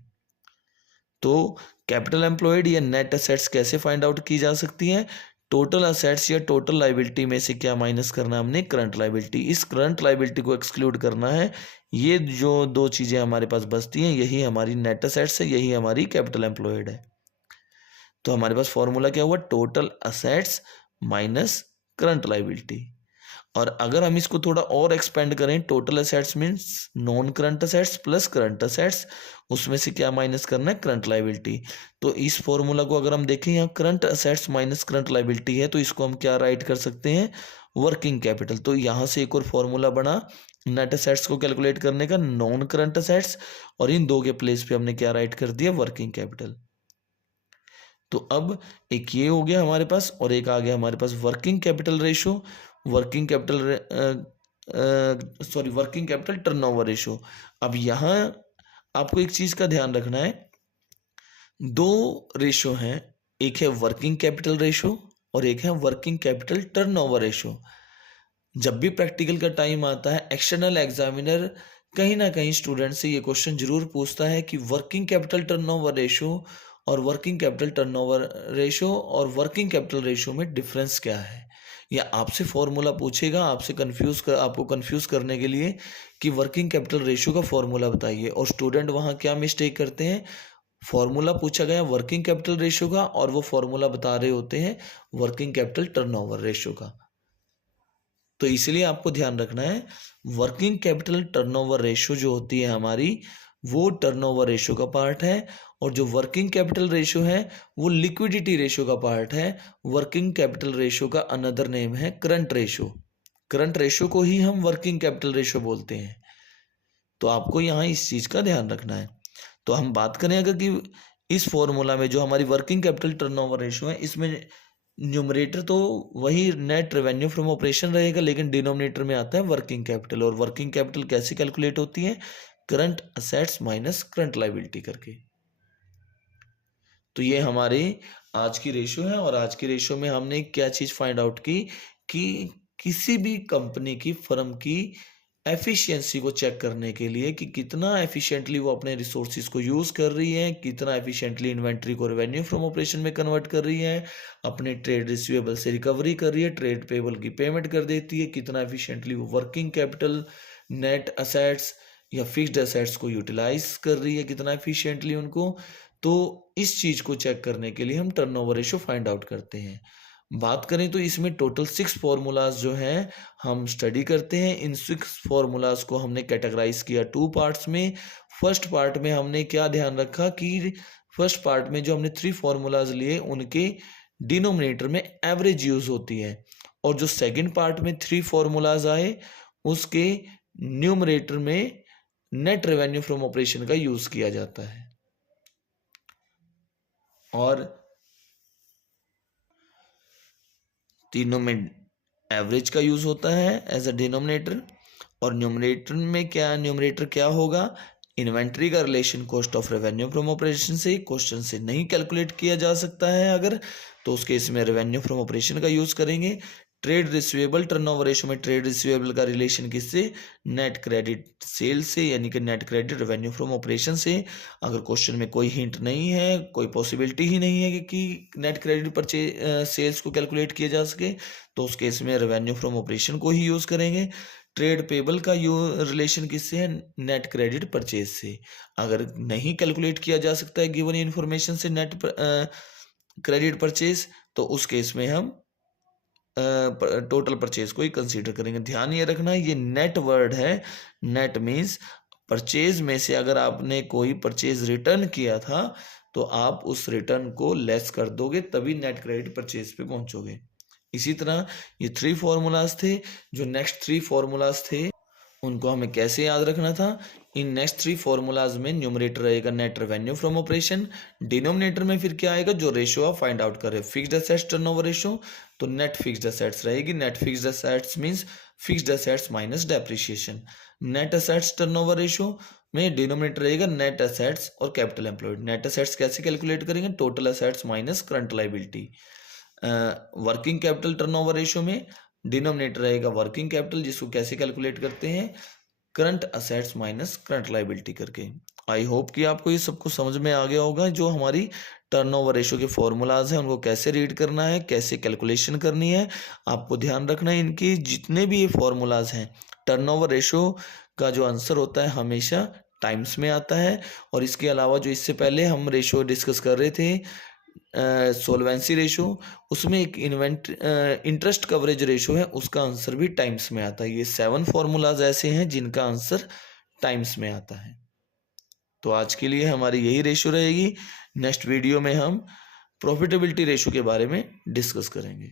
तो कैपिटल एम्प्लॉयड या नेट असेट्स कैसे फाइंड आउट की जा सकती है, टोटल असेट्स या टोटल लायबिलिटी में से क्या माइनस करना है हमने, करंट लायबिलिटी, इस करंट लायबिलिटी को एक्सक्लूड करना है। ये जो 2 चीज़ें हमारे पास बचती हैं यही हमारी नेट असेट्स है, यही हमारी कैपिटल एम्प्लॉयड है। तो हमारे पास फॉर्मूला क्या हुआ, total assets minus current liability. और अगर हम इसको थोड़ा और एक्सपेंड करें, total assets means non current assets plus current assets, उसमें से क्या माइनस करना है, करंट लायबिलिटी। तो इस फॉर्मूला को अगर हम देखें, यहाँ current assets minus current liability है, तो इसको हम क्या राइट कर सकते हैं, वर्किंग कैपिटल। तो यहाँ से एक और फॉर्मूला बना नेट असेट्स को कैलकुलेट करने का, नॉन करंट असेट्स, और इन 2 के प्लेस पे हमने क्या राइट कर दिया, वर्किंग कैपिटल। तो अब एक ये हो गया हमारे पास, और एक आ गया हमारे पास working capital ratio. Working capital turnover ratio. अब यहाँ आपको एक चीज का ध्यान रखना है, दो रेशो हैं, एक है वर्किंग कैपिटल रेशो और एक है वर्किंग कैपिटल टर्नओवर रेशो। जब भी प्रैक्टिकल का टाइम आता है, एक्सटर्नल एग्जामिनर कहीं ना कहीं स्टूडेंट से ये क्वेश्चन जरूर पूछता है कि वर्किंग कैपिटल टर्नओवर रेशो और वर्किंग कैपिटल टर्नओवर रेशो और वर्किंग कैपिटल रेशो में डिफरेंस क्या है, या आपसे फॉर्मूला पूछेगा आपको कंफ्यूज करने के लिए कि वर्किंग कैपिटल रेशो का फॉर्मूला बताइए, और स्टूडेंट वहाँ क्या मिस्टेक करते हैं, फॉर्मूला पूछा गया वर्किंग कैपिटल रेशो का और वो फॉर्मूला बता रहे होते हैं वर्किंग कैपिटल टर्नओवर रेशो का। तो इसलिए आपको ध्यान रखना है, वर्किंग कैपिटल टर्नओवर रेशो जो होती है हमारी, वो टर्नओवर रेशो का पार्ट है, और जो वर्किंग कैपिटल रेशो है वो लिक्विडिटी रेशो का पार्ट है। वर्किंग कैपिटल रेशो का अनदर नेम है करंट रेशो। करंट रेशो को ही हम वर्किंग कैपिटल रेशो बोलते हैं। तो आपको यहाँ इस चीज का ध्यान रखना है। तो हम बात करें अगर कि इस फॉर्मूला में जो हमारी वर्किंग कैपिटल टर्नओवर रेशो है, इसमें न्यूमरेटर तो वही नेट रेवेन्यू फ्रॉम ऑपरेशन रहेगा, लेकिन डिनोमिनेटर में आता है वर्किंग कैपिटल। और वर्किंग कैपिटल कैसे कैलकुलेट होती है, current assets minus current liability करके। तो ये हमारे आज की रेशो है, और आज की रेशो में हमने क्या चीज फाइंड आउट की कि किसी भी कंपनी की फर्म की एफिशिएंसी को चेक करने के लिए कि कितना एफिशिएंटली वो अपने रिसोर्सेज को यूज कर रही है, कितना एफिशिएंटली इन्वेंट्री को रेवेन्यू फ्रॉम ऑपरेशन में कन्वर्ट कर रही है, अपने ट्रेड रिसीवेबल से रिकवरी कर रही है, ट्रेड पेबल की पेमेंट कर देती है, कितना एफिशिएंटली वो वर्किंग कैपिटल, नेट असेट्स या फिक्स्ड असेट्स को यूटिलाइज कर रही है, कितना एफिशिएंटली उनको। तो इस चीज को चेक करने के लिए हम टर्नओवर रेशो फाइंड आउट करते हैं। बात करें तो इसमें टोटल 6 फॉर्मूलाज जो हैं हम स्टडी करते हैं। इन 6 फॉर्मूलाज को हमने कैटेगराइज किया 2 पार्ट्स में। फर्स्ट पार्ट में हमने क्या ध्यान रखा कि फर्स्ट पार्ट में जो हमने 3 फॉर्मूलाज लिए उनके डिनोमिनेटर में एवरेज यूज होती है, और जो सेकंड पार्ट में 3 फॉर्मूलाज आए उसके न्यूमरेटर में नेट रेवेन्यू फ्रॉम ऑपरेशन का यूज किया जाता है, और तीनों में एवरेज का यूज होता है एज अ डिनोमिनेटर। और न्यूमरेटर क्या होगा, इन्वेंट्री का relation cost of revenue from operation से क्वेश्चन से नहीं कैलकुलेट किया जा सकता है अगर, तो उस केस में रेवेन्यू फ्रॉम ऑपरेशन का यूज करेंगे। ट्रेड रिसीवेबल टर्नओवर रेशो में ट्रेड रिसीवेबल का रिलेशन किससे, नेट क्रेडिट सेल से, यानी कि net credit revenue from operation से। अगर क्वेश्चन में कोई हिंट नहीं है, कोई पॉसिबिलिटी ही नहीं है कि नेट क्रेडिट परचेज सेल्स को कैलकुलेट किया जा सके, तो उस केस में रेवेन्यू फ्रॉम ऑपरेशन को ही यूज करेंगे। ट्रेड पेबल का रिलेशन किससे है, नेट क्रेडिट परचेज से। अगर नहीं कैलकुलेट किया जा सकता है गिवन इन्फॉर्मेशन से नेट क्रेडिट परचेज, तो उस केस में हम टोटल परचेज को ही कंसीडर करेंगे। ध्यान ये रखना ये नेट वर्ड है। नेट मीन्स परचेज में से अगर आपने कोई परचेज रिटर्न किया था तो आप उस रिटर्न को लेस कर दोगे, तभी नेट क्रेडिट परचेज पे पहुंचोगे। इसी तरह ये 3 फॉर्मूलाज थे। जो नेक्स्ट 3 फॉर्मूलाज थे उनको हमें कैसे याद रखना था, इन नेक्स्ट 3 फॉर्मूलाज में न्यूमरेटर रहेगा net revenue from operation, denominator में फिर क्या आएगा, जो रेशो आप फाइंड आउट कर रहे हैं फिक्स्ड असेट्स टर्नओवर रेशो, तो नेट फिक्स्ड असेट्स रहेगी। Net fixed assets means fixed assets minus depreciation. Net assets turnover ratio में डिनोमिनेटर रहेगा नेट असेट्स और कैपिटल एम्प्लॉयड। नेट असेट्स कैसे कैलकुलेट करेंगे, total assets minus current liability. Working capital turnover ratio में denominator रहेगा working capital, जिसको कैसे calculate करते हैं, current assets minus current liability करके। आई होप कि आपको ये सबको समझ में आ गया होगा। जो हमारी टर्नओवर रेशो के फॉर्मूलाज हैं उनको कैसे रीड करना है, कैसे कैलकुलेशन करनी है, आपको ध्यान रखना है। इनकी जितने भी ये फॉर्मूलाज हैं, टर्नओवर रेशो का जो आंसर होता है हमेशा टाइम्स में आता है। और इसके अलावा जो इससे पहले हम रेशो डिस्कस कर रहे थे सोल्वेंसी रेशो, उसमें एक इंटरेस्ट कवरेज रेशो है, उसका आंसर भी टाइम्स में आता है। ये 7 फॉर्मूलाज ऐसे हैं जिनका आंसर टाइम्स में आता है। तो आज के लिए हमारी यही रेशो रहेगी। नेक्स्ट वीडियो में हम प्रॉफिटेबिलिटी रेशो के बारे में डिस्कस करेंगे।